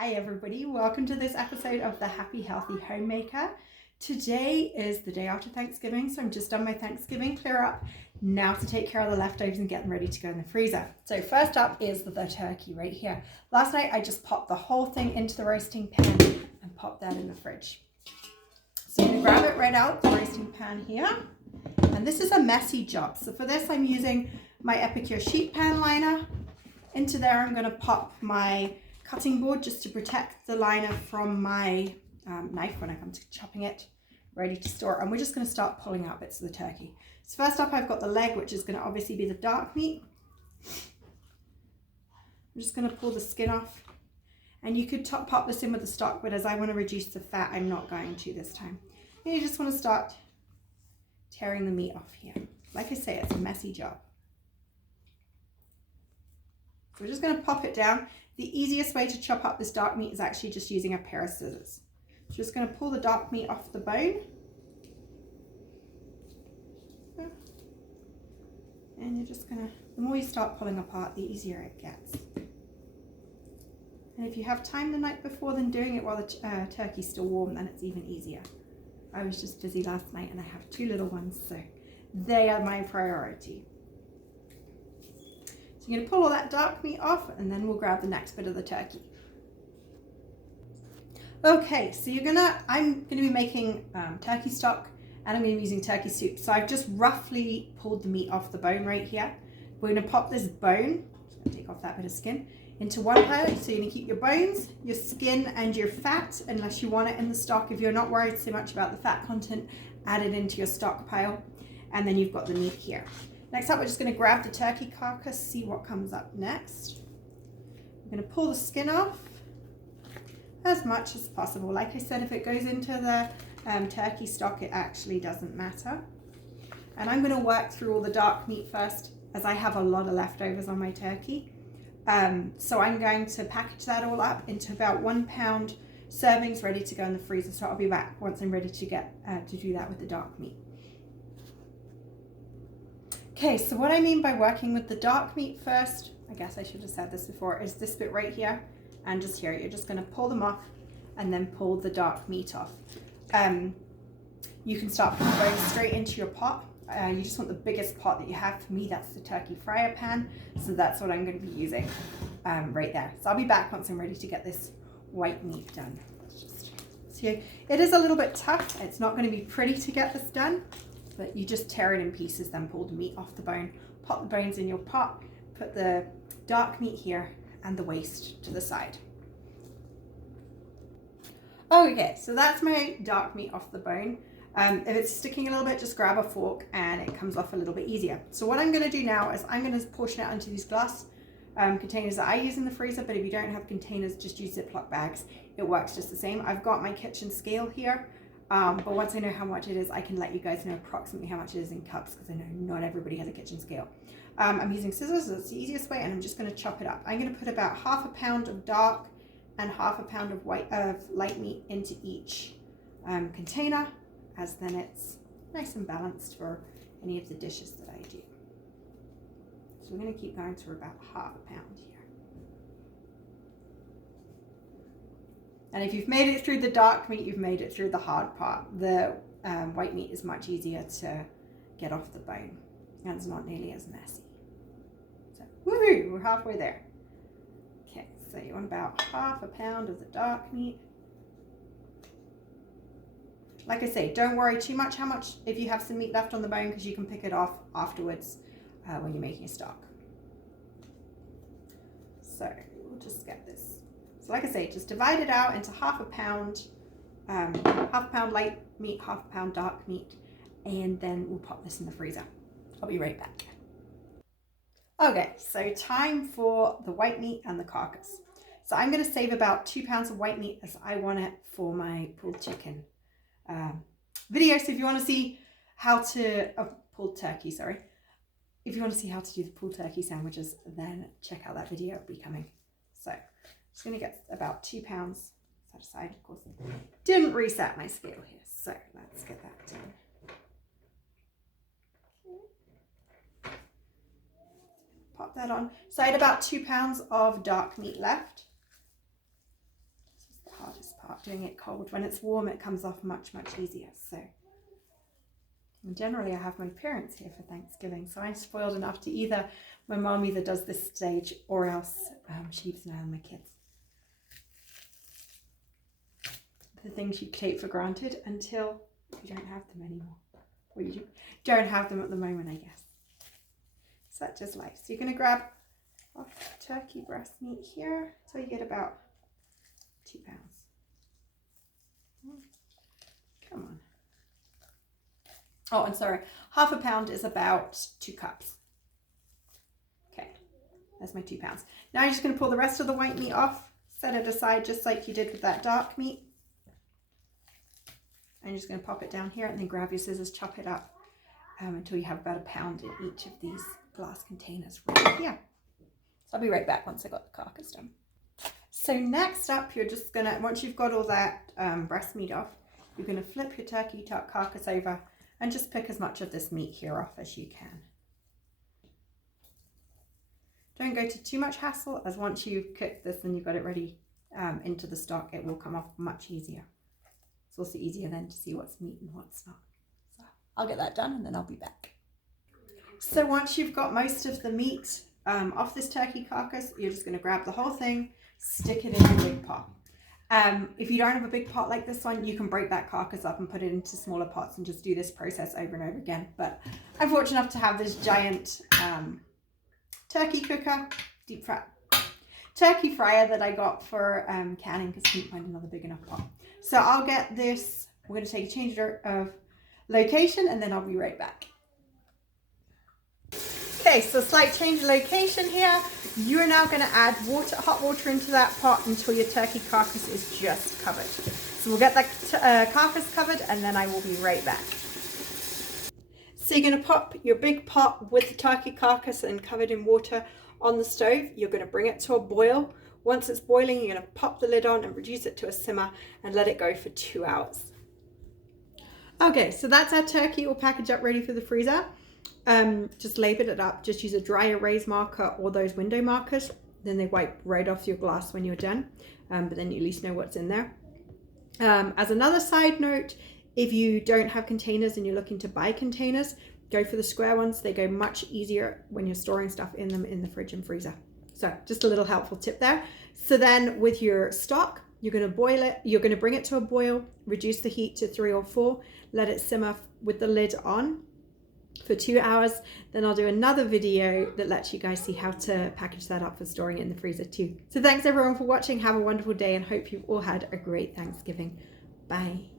Hi everybody, welcome to this episode of the Happy Healthy Homemaker. Today is the day after Thanksgiving, so I'm just done my Thanksgiving clear up. Now to take care of the leftovers and get them ready to go in the freezer. So first up is the turkey right here. Last night I just popped the whole thing into the roasting pan and popped that in the fridge. So I'm going to grab it right out the roasting pan here. And this is a messy job. So for this I'm using my Epicure sheet pan liner. Into there I'm going to pop my cutting board just to protect the liner from my knife when I come to chopping it, ready to store. And we're just going to start pulling out bits of the turkey. So first up I've got the leg, which is going to obviously be the dark meat. I'm just going to pull the skin off. And you could pop this in with the stock, but as I want to reduce the fat, I'm not going to this time. And you just want to start tearing the meat off here. Like I say, it's a messy job. So we're just going to pop it down. The easiest way to chop up this dark meat is actually just using a pair of scissors. Just going to pull the dark meat off the bone. And you're just going to, the more you start pulling apart, the easier it gets. And if you have time the night before, then doing it while the turkey's still warm, then it's even easier. I was just busy last night and I have 2 little ones, so they are my priority. So you're going to pull all that dark meat off and then we'll grab the next bit of the turkey. Okay, so I'm going to be making turkey stock and I'm going to be using turkey soup. So I've just roughly pulled the meat off the bone right here. We're going to pop this bone, just going to take off that bit of skin, into one pile. So you're going to keep your bones, your skin and your fat, unless you want it in the stock. If you're not worried so much about the fat content, add it into your stock pile. And then you've got the meat here. Next up, we're just going to grab the turkey carcass, see what comes up next. We're going to pull the skin off as much as possible. Like I said, if it goes into the turkey stock, it actually doesn't matter. And I'm going to work through all the dark meat first, as I have a lot of leftovers on my turkey. So I'm going to package that all up into about 1 pound servings ready to go in the freezer. So I'll be back once I'm ready to get to do that with the dark meat. Okay, so what I mean by working with the dark meat first, I guess I should have said this before, is this bit right here and just here. You're just going to pull them off and then pull the dark meat off. You can start putting bones straight into your pot. You just want the biggest pot that you have. For me, that's the turkey fryer pan. So that's what I'm going to be using right there. So I'll be back once I'm ready to get this white meat done. See, it is a little bit tough. It's not going to be pretty to get this done, but you just tear it in pieces, then pull the meat off the bone, pop the bones in your pot, put the dark meat here and the waste to the side. Okay, so that's my dark meat off the bone. If it's sticking a little bit, just grab a fork and it comes off a little bit easier. So what I'm going to do now is I'm going to portion it out into these glass containers that I use in the freezer, but if you don't have containers, just use Ziploc bags. It works just the same. I've got my kitchen scale here, but once I know how much it is, I can let you guys know approximately how much it is in cups, because I know not everybody has a kitchen scale. I'm using scissors, so that's the easiest way, and I'm just going to chop it up. I'm going to put about 1/2 pound of dark and 1/2 pound of light meat into each container, as then it's nice and balanced for any of the dishes that I do. So we're going to keep going to about 1/2 pound here. And if you've made it through the dark meat, you've made it through the hard part. The white meat is much easier to get off the bone and it's not nearly as messy. So woohoo, we're halfway there. Okay, so you want about 1/2 pound of the dark meat. Like I say, don't worry too much if you have some meat left on the bone, because you can pick it off afterwards when you're making a stock. So we'll just get this. So like I say, just divide it out into 1/2 pound, 1/2 pound light meat, 1/2 pound dark meat, and then we'll pop this in the freezer. I'll be right back. Okay, so time for the white meat and the carcass. So I'm going to save about 2 pounds of white meat, as I want it for my pulled chicken video. So if you want to see how to, pulled turkey, sorry. If you want to see how to do the pulled turkey sandwiches, then check out that video, it'll be coming. So I'm just going to get about 2 pounds set aside. Of course, didn't reset my scale here, so let's get that done. Pop that on. So I had about 2 pounds of dark meat left. start doing it cold. When it's warm, it comes off much, much easier. So, and generally I have my parents here for Thanksgiving, so I'm spoiled enough to my mom either does this stage or else she keeps an eye on my kids. The things you take for granted until you don't have them anymore. Or you don't have them at the moment, I guess. So that's just life. So you're going to grab off turkey breast meat here. So you get about 2 pounds. Come on. Oh, I'm sorry. Half a pound is about 2 cups. Okay, that's my 2 pounds. Now you're just going to pull the rest of the white meat off. Set it aside just like you did with that dark meat. And you're just going to pop it down here and then grab your scissors, chop it up until you have about a pound in each of these glass containers right here. So I'll be right back once I got the carcass done. So next up, you're just going to, once you've got all that breast meat off, you're going to flip your turkey carcass over and just pick as much of this meat here off as you can. Don't go to too much hassle, as once you've cooked this and you've got it ready into the stock, it will come off much easier. It's also easier then to see what's meat and what's not. So I'll get that done and then I'll be back. So once you've got most of the meat off this turkey carcass, you're just going to grab the whole thing, stick it in a big pot. If you don't have a big pot like this one, you can break that carcass up and put it into smaller pots and just do this process over and over again. But I'm fortunate enough to have this giant turkey cooker, deep fry turkey fryer that I got for canning because I couldn't find another big enough pot. So I'll get this, we're going to take a change of location and then I'll be right back. Okay, so slight change of location here. You are now going to add hot water into that pot until your turkey carcass is just covered. So we'll get that carcass covered and then I will be right back. So you're going to pop your big pot with the turkey carcass and covered in water on the stove. You're going to bring it to a boil. Once it's boiling, you're going to pop the lid on and reduce it to a simmer and let it go for 2 hours. Okay, so that's our turkey all packaged up ready for the freezer. Just label it up. Just use a dry erase marker or those window markers. Then they wipe right off your glass when you're done. But then you at least know what's in there. As another side note, if you don't have containers and you're looking to buy containers, go for the square ones. They go much easier when you're storing stuff in them in the fridge and freezer. So just a little helpful tip there. So then with your stock, you're going to boil it. You're going to bring it to a boil, reduce the heat to 3 or 4, let it simmer with the lid on for 2 hours. Then I'll do another video that lets you guys see how to package that up for storing it in the freezer too. So thanks everyone for watching. Have a wonderful day and hope you've all had a great Thanksgiving. Bye.